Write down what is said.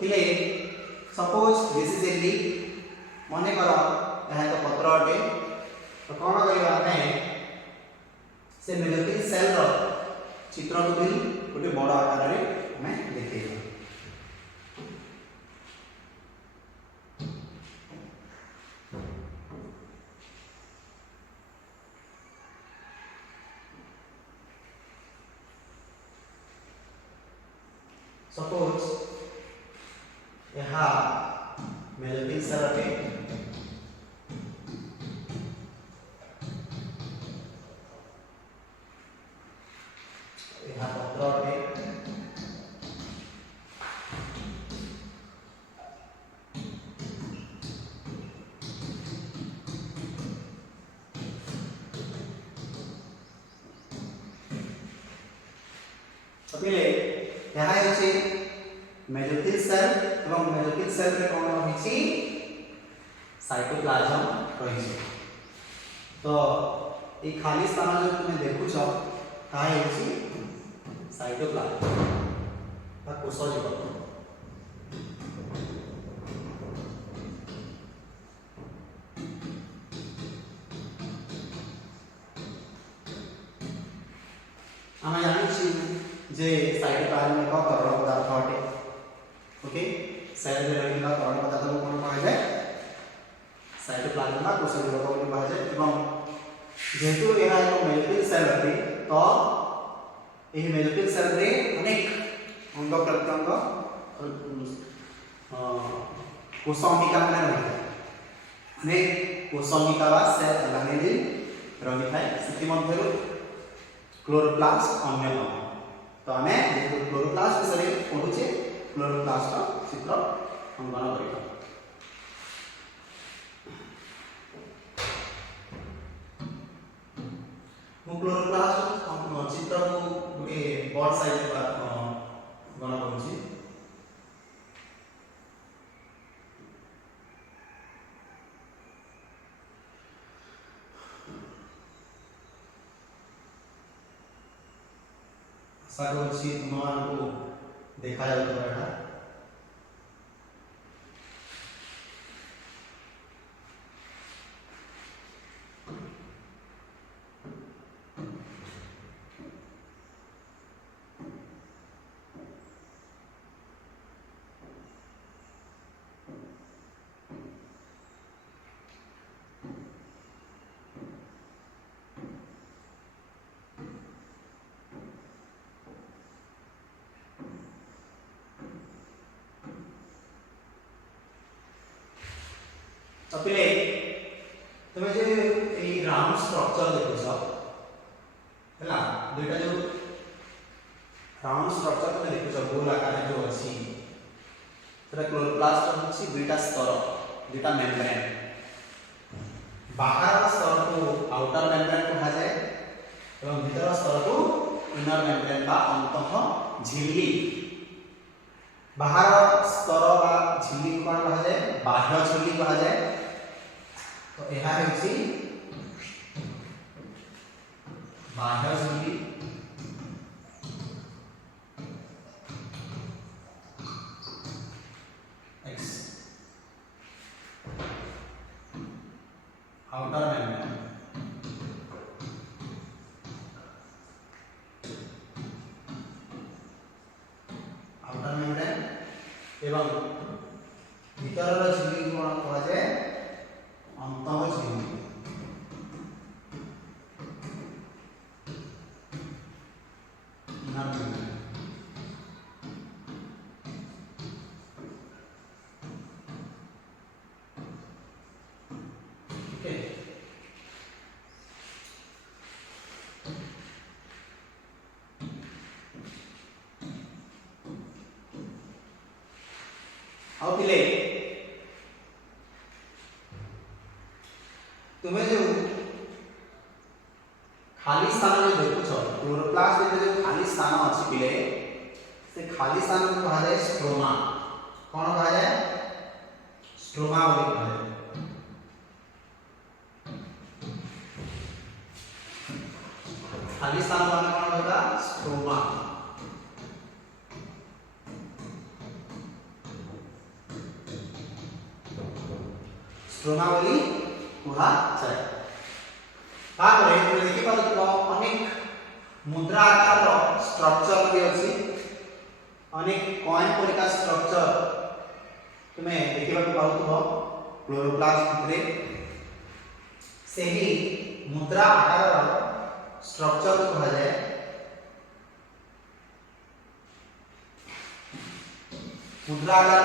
पिले suppose this is a leaf मन कर यह एक पत्र अटे तो कौन करवा आम से मेलोपिन सेल रो चित्र को भी गोटे बड़ आकार में आम देखा सपोज यहाँ मेलोपिन सेल अटे यहाँ पत्र अटे यहाँ होची मेलोपिन सेल एवं मेलोपिन सेल रे कोन होची साइटोप्लाज्म रही तो ये खाली स्थान जो तुम देखुछ ताहे होची साइटोप्लाज्म बा कोष जीव आम जानी जे साइटोप्लाज्म एक तरल पदार्थ अटे ओके सेल रे रहिला तरल पदार्थ को कोन कहा जाय साइटोप्लाज्म बा कोष जीव को कहा जाय एवं जेहेतु यह एक मेलोपिन सेल अटे तो यह मेलोपिन सेल रे अनेक अंग प्रत्यंग कोशमिका में रही अनेक कोशमिका बा सेल लामेलिन रही थाए सेति मध्यरु क्लोरोप्लास्ट अन्यतम तो आम जेहेतु क्लोरोप्लास्ट विषय पढ़ुचे क्लोरोप्लास्ट चित्र अंकन करिबा मु क्लोरोप्लास्ट चित्र को गोटे बड़ साइज गण करूची आशा करुँची तुम देखा जाता तो पिले तुम्हें जो ये ग्राउंड स्ट्रक्चर देखो हैला दुईटा जो ग्राउंड स्ट्रक्चर तुम्हें देखो गोल आकार जो अछि सेटा क्लोरोप्लास्ट अछि दुईटा स्तर दुईटा मेम्ब्रेन बाहर स्तर को आउटर मेम्ब्रेन कहा जाए एवं भीतर स्तर को इनर मेम्ब्रेन बा अंतः झिल्ली बाहर स्तर बा झिल्ली को कहा जाए बाह्य झिल्ली कहा जाए तो यह है बाह्य झिल्ली x outer membrane outer membrane एवं भीतर झिल्ली को कहा जाए अंतः झिल्ली इनर मेम्ब्रेन ओके अब पिले तुम्हें जो खाली स्थान जो देखुछ क्लोरोप्लास्ट में जो खाली स्थान अछि पिले से खाली स्थान को कहा जाए स्ट्रोमा कौन कहा जाए स्ट्रोमा बोली कहा जाए खाली स्थान माने कौन होगा स्ट्रोमा ଶ୍ରୋଣାବଳୀ କୁହାଯାଏ। ତାପରେ ତୁମେ ଦେଖିପାରୁଥିବ ଅନେକ ମୁଦ୍ରା ଆକାରର ଷ୍ଟ୍ରକ୍ଚର ବି ଅଛି, ଅନେକ କଏନ୍ ପରିକା ଷ୍ଟ୍ରକ୍ଚର ତୁମେ ଦେଖିବାକୁ ପାଉଥିବ କ୍ଲୋରୋପ୍ଲାଷ୍ଟ ଭିତରେ। ସେହି ମୁଦ୍ରା ଆକାରର ଷ୍ଟ୍ରକ୍ଚର କୁହାଯାଏ ମୁଦ୍ରା ଆକାର